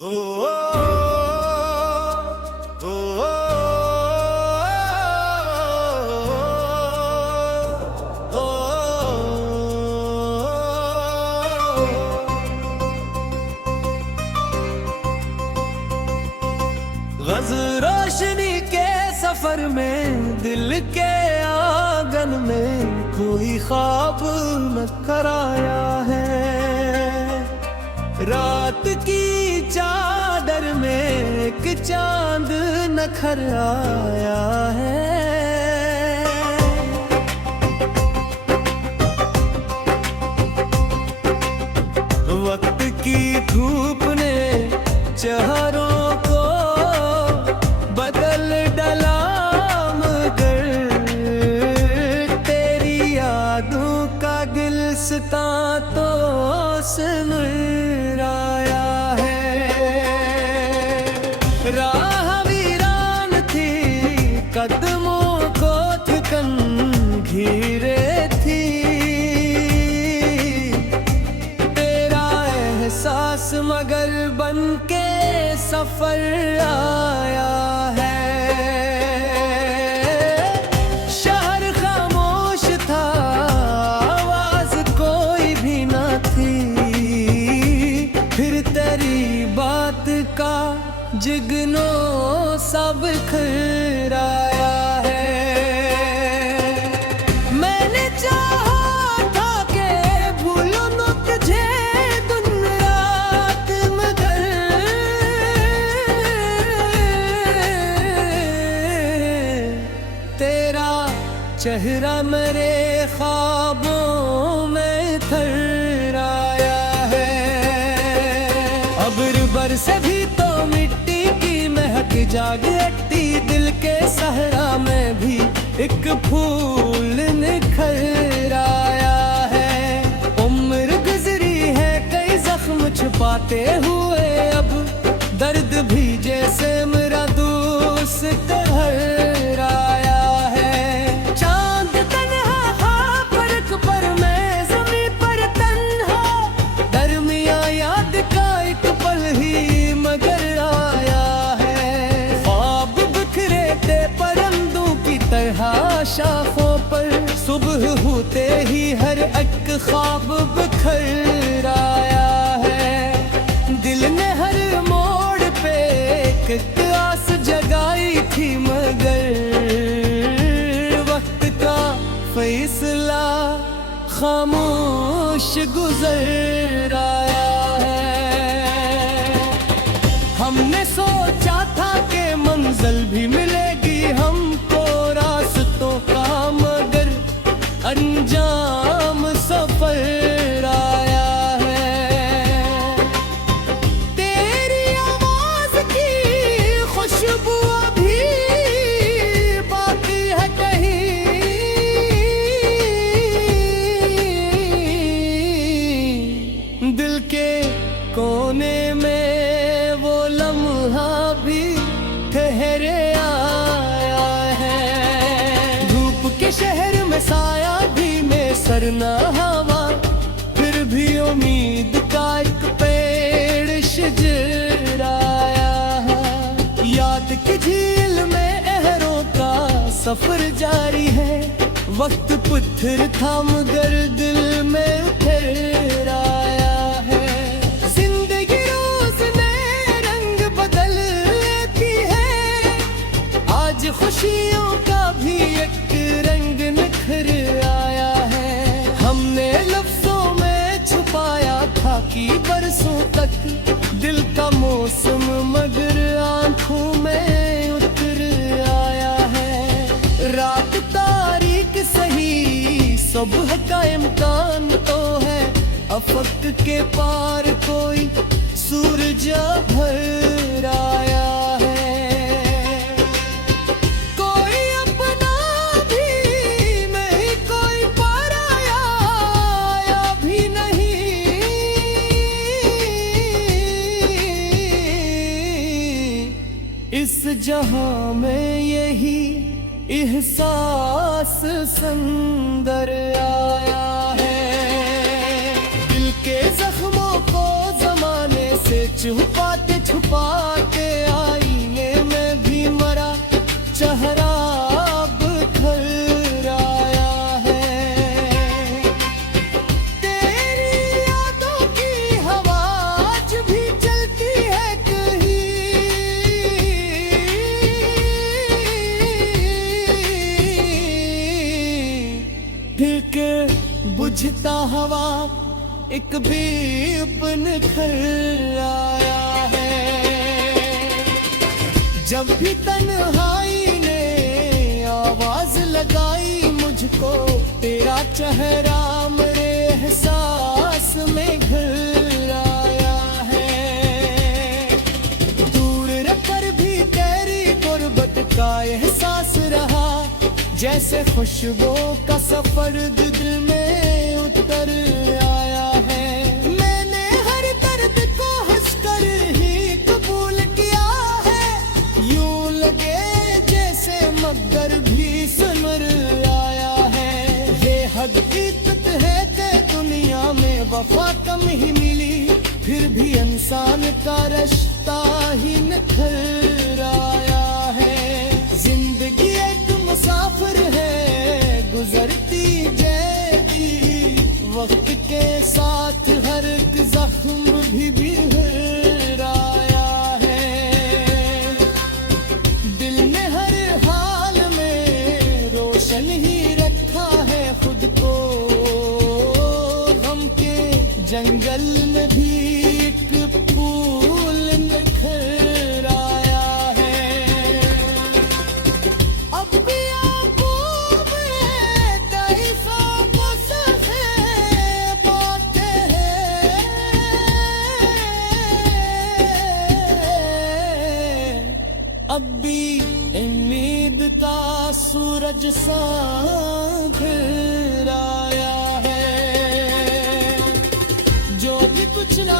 ओ, ओ, ओ, ओ, गज रोशनी के सफर में दिल के आंगन में कोई ख्वाब न कराया है। रात की चादर में एक चांद नखर आया है। वक्त की धूप ने चेहरों को बदल डाला, मगर तेरी यादों का गुलिस्तां तो सिमराया है। राह वीरान थी, कदमों को थिकन घिरे थी, तेरा एहसास मगर बन के सफर आया है। शहर खामोश था, आवाज कोई भी ना थी, फिर तेरी बात का जिगनों सब खराया है। मैंने चाहा था कि भूलो न तुझे दिन रात, मगर तेरा चेहरा मेरे ख्वाबों में थर्राया है। अब्र बरसे भी तो मिट्टी की महक जाग उठती, दिल के सहरा में भी एक फूल निखर आया है। उम्र गुजरी है कई जख्म छुपाते हुए, अब दर्द भी जैसे मेरा दोस्त हर आया है। चांद तन्हा फर्क पर मैं ज़मीं पर तन्हा, दरमिया याद का एक पल ही मगर आया है। ख्वाब बिखरे थे परिंदों की तरह शाखों पर, सुबह होते ही हर एक ख्वाब बिखर आया है। दिल ने हर मोड़ पे एक आस जगाई थी, मगर वक्त का फैसला खामोश गुजर आया है। हमने सोचा था कि मंजिल भी मिलेगी हमको रास्तों का, मगर अंजाम सफर आया है। तेरी आवाज की खुशबू अभी बाकी है कहीं, दिल के कोने में वो लम्हा भी ठहरे आया है। धूप के शहर में साया भी में सरना हवा, फिर भी उम्मीद का एक पेड़ शजर आया है। याद की झील में अहरों का सफर जारी है, वक्त पत्थर था मगर दिल में उतर आया है। जिंदगी रोज नए रंग बदल लेती है, आज खुशियों का भी एक रंग निखर आया है। हमने लफ्जों में छुपाया था कि बरसों तक दिल का मौसम, मगर आंखों में उतर आया है। रात तारीख सही, सुबह का इम्कान तो है, अफक के पार कोई सूरज भर आया है। कोई अपना भी नहीं, कोई पराया भी नहीं, इस जहां में यही एहसास सुंदर आया है। दिल के जख्मों को जमाने से छुपाते पाते आईने में भी मरा चेहरा अब खर्राया है। तेरी यादों की हवा आज भी चलती है कहीं, फिर के बुझता हवा एक भी अपन खर्राया है। जब भी तन्हाई ने आवाज लगाई मुझको, तेरा चेहरा मेरे एहसास में घर आया है। दूर रहकर भी तेरी गुर्बत का एहसास रहा, जैसे खुशबू का सफर दिल में उतर आया है। मैंने हर दर्द को हंसकर ही कबूल किया है, यूं लगे जैसे मगर भी समर आया है। ये हकीकत है कि दुनिया में वफा कम ही मिली, फिर भी इंसान का रिश्ता ही निखर आया है। जिंदगी एक मुसाफिर है गुजरती जैसी, वक्त के साथ हर एक जख्म भी बिखर आया है। दिल ने हर हाल में रोशन ही रखा है खुद को, गम के जंगल में भी एक फूल निखर आया है। अब भी आंखों में तैफा बसते बातें हैं, अब भी उम्मीद का सूरज सा घर आया है। जो भी कुछ ना